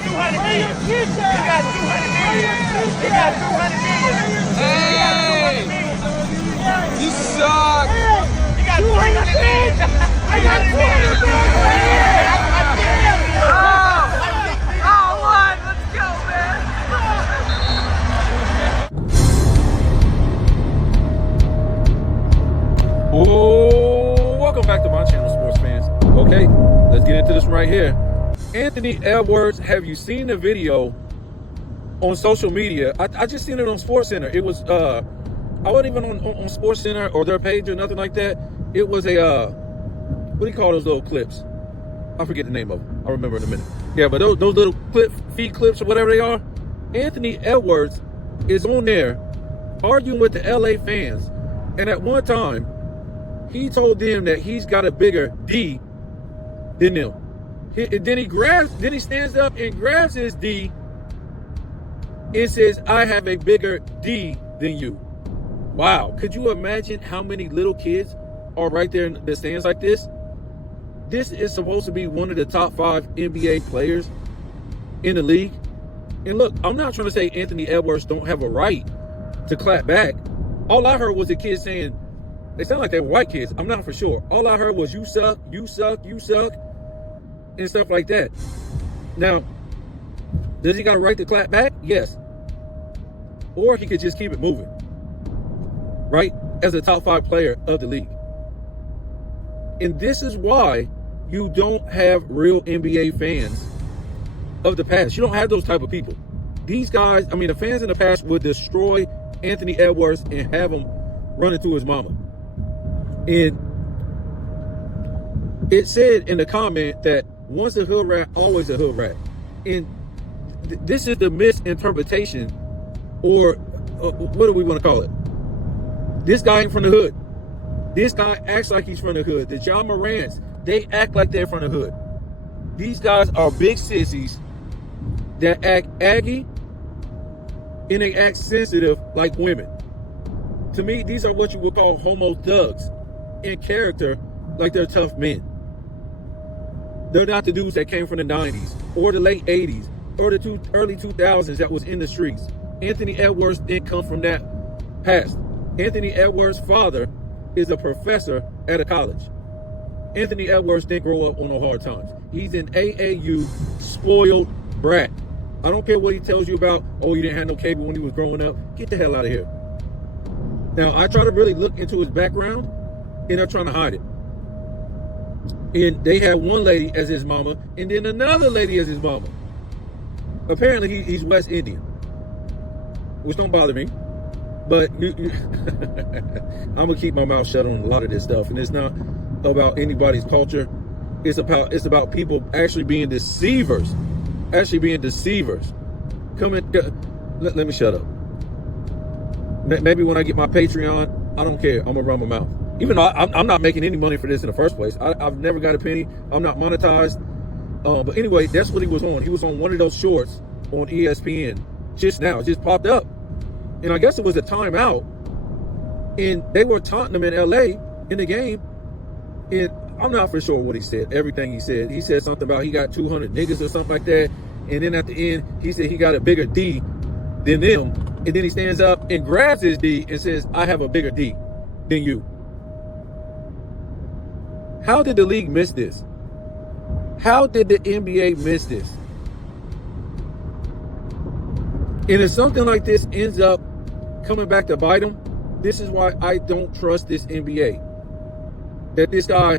200 million. He got 200 million. He got 200 million. Hey! You suck! He got 200 million. I got 200 million. Oh, what? Let's go, man! Oh, welcome back to my channel, sports fans. Okay, let's get into this right here. Anthony Edwards, have you seen the video on social media? I just seen it on SportsCenter. It was I wasn't even on SportsCenter or their page or nothing like that. It was a what do you call those little clips? I forget the name of them. I'll remember in a minute. Yeah, but those little feed clips or whatever they are. Anthony Edwards is on there arguing with the LA fans, and at one time he told them that he's got a bigger D than them. Then he stands up and grabs his D and says, I have a bigger D than you. Wow. Could you imagine how many little kids are right there in the stands like this? This is supposed to be one of the top 5 NBA players in the league. And look, I'm not trying to say Anthony Edwards don't have a right to clap back. All I heard was the kids saying, they sound like they were white kids. I'm not for sure. All I heard was, you suck, you suck, you suck, and stuff like that. Now, does he got a right to clap back? Yes. Or he could just keep it moving, right? As a top 5 player of the league. And this is why you don't have real NBA fans of the past. You don't have those type of people. These guys, I mean, the fans in the past would destroy Anthony Edwards and have him running through his mama. And it said in the comment that once a hood rat, always a hood rat. And this is the misinterpretation, or what do we want to call it? This guy ain't from the hood. This guy acts like he's from the hood. The John Morants, they act like they're from the hood. These guys are big sissies that act aggy and they act sensitive like women. To me, these are what you would call homo thugs in character, like they're tough men. They're not the dudes that came from the 90s or the late 80s or the early 2000s that was in the streets. Anthony Edwards didn't come from that past. Anthony Edwards' father is a professor at a college. Anthony Edwards didn't grow up on no hard times. He's an AAU spoiled brat. I don't care what he tells you about, oh, you didn't have no cable when he was growing up. Get the hell out of here. Now, I try to really look into his background, and they're trying to hide it. And they had one lady as his mama, and then another lady as his mama. Apparently, he's West Indian, which don't bother me. But I'm going to keep my mouth shut on a lot of this stuff. And it's not about anybody's culture. It's about people actually being deceivers. Let me shut up. Maybe when I get my Patreon, I don't care. I'm going to run my mouth. Even though I'm not making any money for this in the first place. I've never got a penny. I'm not monetized. But anyway, that's what he was on. He was on one of those shorts on ESPN just now. It just popped up. And I guess it was a timeout. And they were taunting him in LA in the game. And I'm not for sure what he said, everything he said. He said something about he got 200 niggas or something like that. And then at the end, he said he got a bigger D than them. And then he stands up and grabs his D and says, I have a bigger D than you. How did the league miss this? How did the NBA miss this? And if something like this ends up coming back to bite him, this is why I don't trust this NBA. That this guy,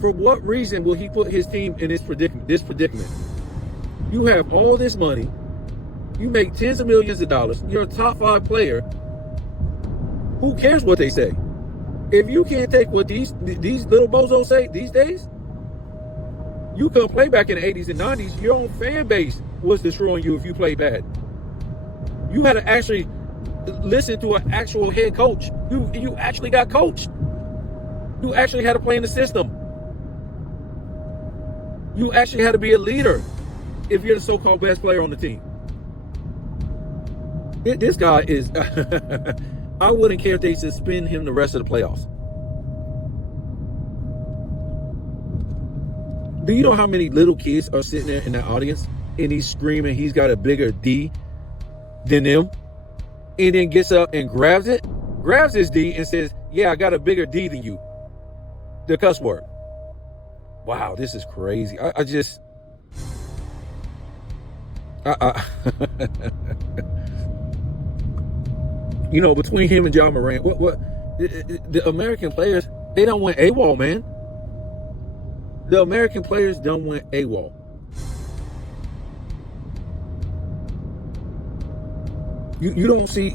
for what reason will he put his team in this predicament? You have all this money. You make tens of millions of dollars. You're a top 5 player. Who cares what they say? If you can't take what these little bozos say these days, you couldn't play back in the 80s and 90s. Your own fan base was destroying you if you played bad. You had to actually listen to an actual head coach. You actually got coached. You actually had to play in the system. You actually had to be a leader if you're the so-called best player on the team. This guy is, I wouldn't care if they suspend him the rest of the playoffs. Do you know how many little kids are sitting there in that audience? and he's screaming he's got a bigger D than them, and then gets up and grabs his D and says, yeah, I got a bigger D than you. The cuss word. Wow, this is crazy. I just you know, between him and John Moran, what the American players, they don't want AWOL, man. The American players don't want AWOL. You don't see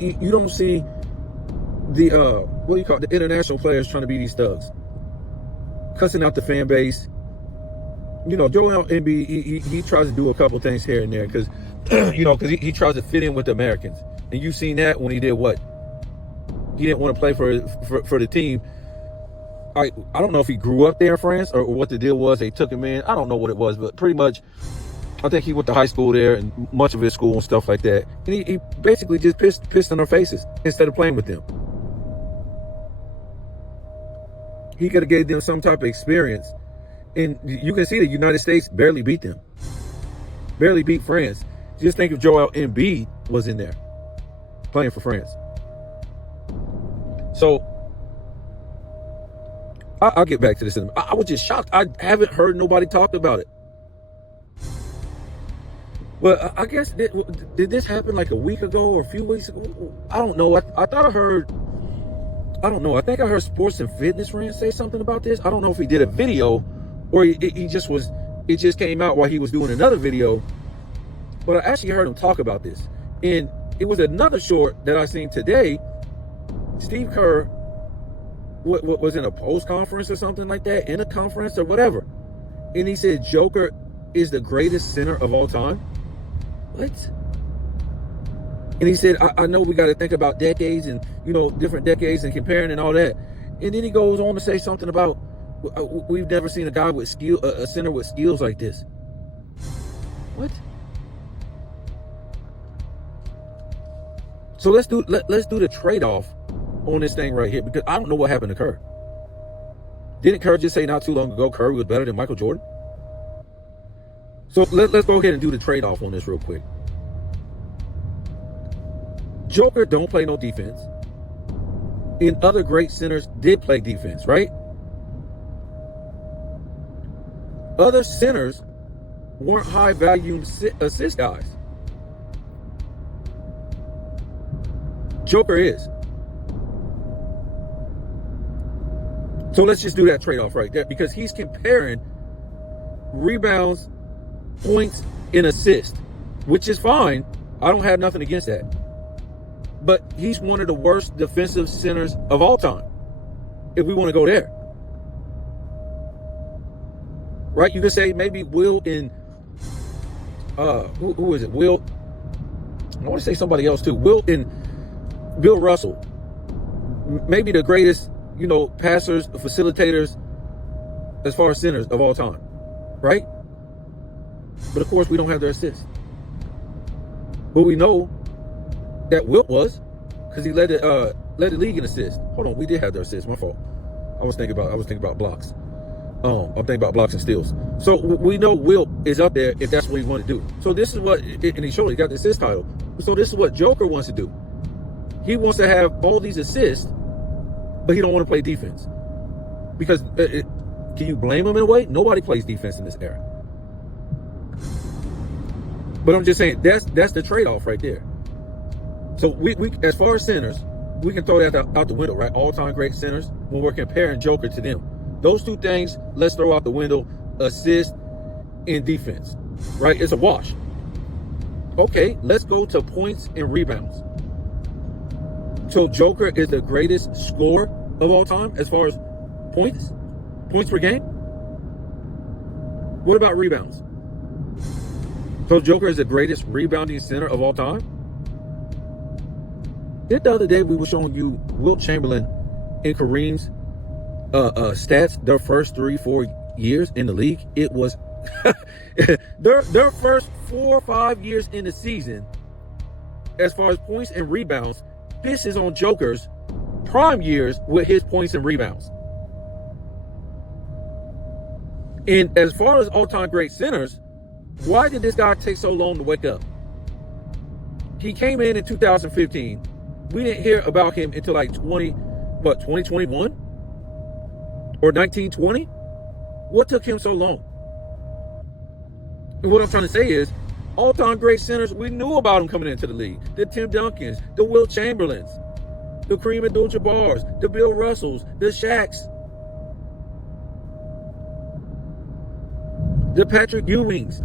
the what do you call it, the international players trying to be these thugs, cussing out the fan base. You know, Joel Embiid, he tries to do a couple things here and there because because he tries to fit in with the Americans, and you've seen that when he did what? He didn't want to play for the team. I don't know if he grew up there in France or what the deal was. They took him in. I don't know what it was, but pretty much, I think he went to high school there and much of his school and stuff like that. And he basically just pissed in their faces instead of playing with them. He could have gave them some type of experience. And you can see the United States barely beat them. Barely beat France. Just think if Joel Embiid was in there playing for France. So, I'll get back to this. I was just shocked. I haven't heard nobody talk about it. Well, I guess, did this happen like a week ago or a few weeks ago? I don't know. I thought I heard, I don't know. I think I heard Sports and Fitness Rand say something about this. I don't know if he did a video or he just was, it just came out while he was doing another video. But I actually heard him talk about this. And it was another short that I seen today. Steve Kerr what was in a post conference or something like that, in a conference or whatever. And he said Joker is the greatest center of all time. What? And he said, I know we got to think about decades and, different decades and comparing and all that. And then he goes on to say something about, we've never seen a guy with skill, a center with skills like this. What? So let's do the trade-off on this thing right here, because I don't know what happened to Kerr. Didn't Kerr just say not too long ago Curry was better than Michael Jordan? So let's go ahead and do the trade-off on this real quick. Joker don't play no defense. And other great centers did play defense, right? Other centers weren't high-value assist guys. Joker is. So let's just do that trade-off right there, because he's comparing rebounds, points, and assists, which is fine. I don't have nothing against that. But he's one of the worst defensive centers of all time, if we want to go there. Right? You could say maybe Will in, who is it? Will, I want to say somebody else too. Will in Bill Russell. Maybe the greatest, passers, facilitators, as far as centers of all time. Right? But of course, we don't have their assists. But we know that Wilt was, because he led the league in assists. Hold on, we did have their assists. My fault. I was thinking about blocks. I'm thinking about blocks and steals. So we know Wilt is up there if that's what he wanted to do. So this is what, and he showed he got the assist title. So this is what Joker wants to do. He wants to have all these assists, but he don't want to play defense. Because can you blame him in a way? Nobody plays defense in this era. But I'm just saying that's the trade-off right there. So we as far as centers, we can throw that out the window, right? All-time great centers when we're comparing Joker to them. Those two things, let's throw out the window: assist and defense, right? It's a wash. Okay, let's go to points and rebounds. So Joker is the greatest scorer of all time as far as points per game. What about rebounds? So Joker is the greatest rebounding center of all time. The other day we were showing you Wilt Chamberlain and Kareem's stats their first 3-4 years in the league. It was their first 4 or 5 years in the season, as far as points and rebounds. This is on Joker's prime years with his points and rebounds. And as far as all-time great centers, Why did this guy take so long to wake up? He came in 2015. We didn't hear about him until like 2021 or 1920. What took him so long? And what I'm trying to say is, all-time great centers, we knew about them coming into the league. The Tim Duncans, the Wilt Chamberlains, the Kareem Abdul-Jabbars, the Bill Russells, the Shaqs, the Patrick Ewings,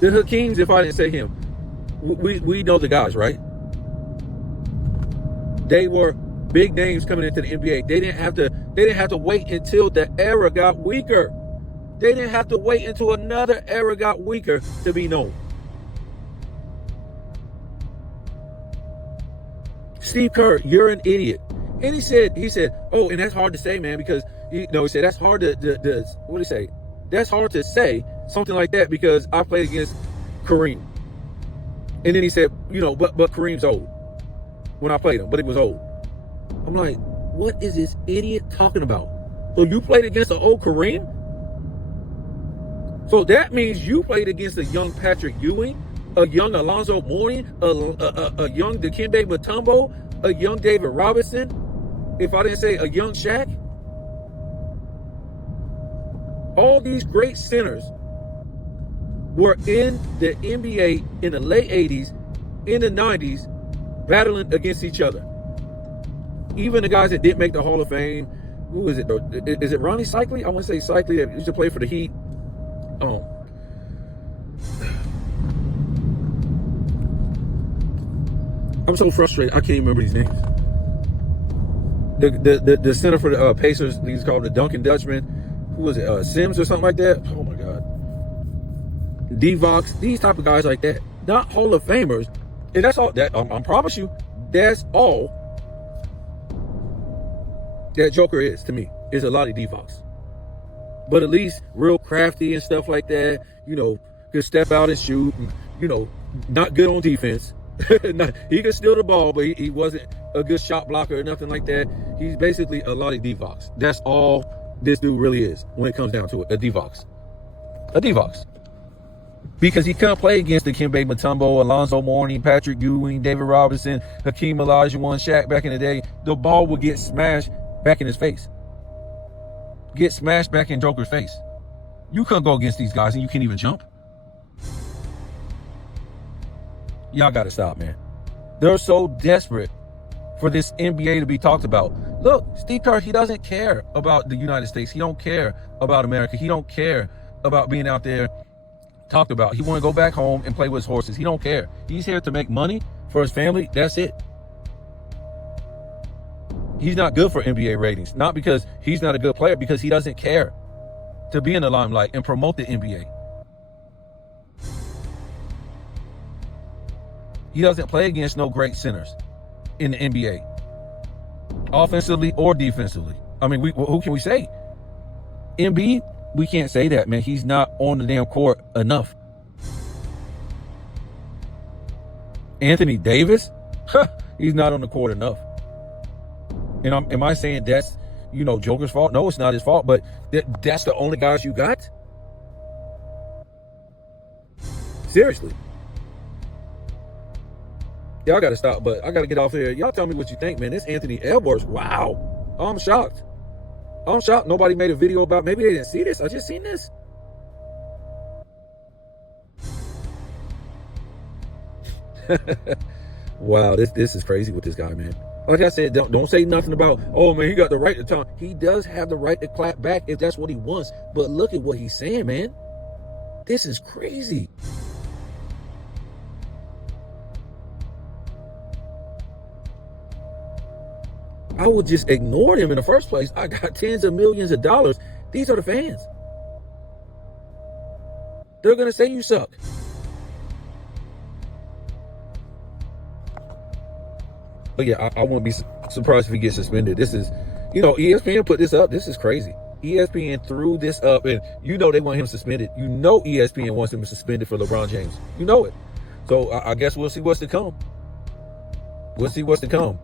the Hakeems, if I didn't say him. We know the guys, right? They were big names coming into the NBA. They didn't have to wait until the era got weaker. They didn't have to wait until another era got weaker to be known. Steve Kerr, you're an idiot. And he said, oh, and that's hard to say, man, because he said that's hard to what did he say? That's hard to say something like that because I played against Kareem. And then he said, but Kareem's old when I played him, but he was old. I'm like, what is this idiot talking about? So you played against an old Kareem? So that means you played against a young Patrick Ewing, a young Alonzo Mourning, a young Dikembe Mutombo, a young David Robinson. If I didn't say a young Shaq. All these great centers were in the NBA in the late 80s, in the 90s, battling against each other. Even the guys that didn't make the Hall of Fame. Who is it? Is it Ronnie Cycli? I want to say Cycli that used to play for the Heat. I'm so frustrated. I can't even remember these names. The center for the Pacers, he's called the Duncan Dutchman. Who was it? Sims or something like that? Oh my God. Divox, these type of guys like that. Not Hall of Famers. And that's all that I promise you, that's all that Joker is to me. Is a lot of Divox. But at least real crafty and stuff like that, could step out and shoot, and, not good on defense. He could steal the ball, but he wasn't a good shot blocker or nothing like that. He's basically a lot of Divox. That's all this dude really is when it comes down to it, a Divox. A Divox. Because he couldn't play against the Dikembe Mutombo, Alonzo Mourning, Patrick Ewing, David Robinson, Hakeem Olajuwon, Shaq back in the day. The ball would get smashed back in his face. Get smashed back in Joker's face. You couldn't go against these guys and you can't even jump. Y'all gotta stop, man. They're so desperate for this NBA to be talked about. Look, Steve Kerr, he doesn't care about the United States. He don't care about America. He don't care about being out there talked about. He want to go back home and play with his horses. He don't care. He's here to make money for his family. That's it. He's not good for NBA ratings. Not because he's not a good player, because he doesn't care to be in the limelight and promote the NBA. He doesn't play against no great centers in the NBA, offensively or defensively. I mean, who can we say? Embiid, we can't say that, man. He's not on the damn court enough. Anthony Davis, he's not on the court enough. And am I saying that's, Joker's fault? No, it's not his fault, but that's the only guys you got? Seriously. Y'all got to stop, but I got to get off here. Y'all tell me what you think, man. This Anthony Edwards, wow. I'm shocked. Nobody made a video about, maybe they didn't see this. I just seen this. Wow, this is crazy with this guy, man. Like I said, don't say nothing about, oh, man, he got the right to taunt. He does have the right to clap back if that's what he wants. But look at what he's saying, man. This is crazy. I would just ignore him in the first place. I got tens of millions of dollars. These are the fans. They're going to say you suck. But yeah, I wouldn't be surprised if he gets suspended. This is, ESPN put this up. This is crazy. ESPN threw this up, and they want him suspended. ESPN wants him suspended for LeBron James. You know it. So I guess we'll see what's to come. We'll see what's to come.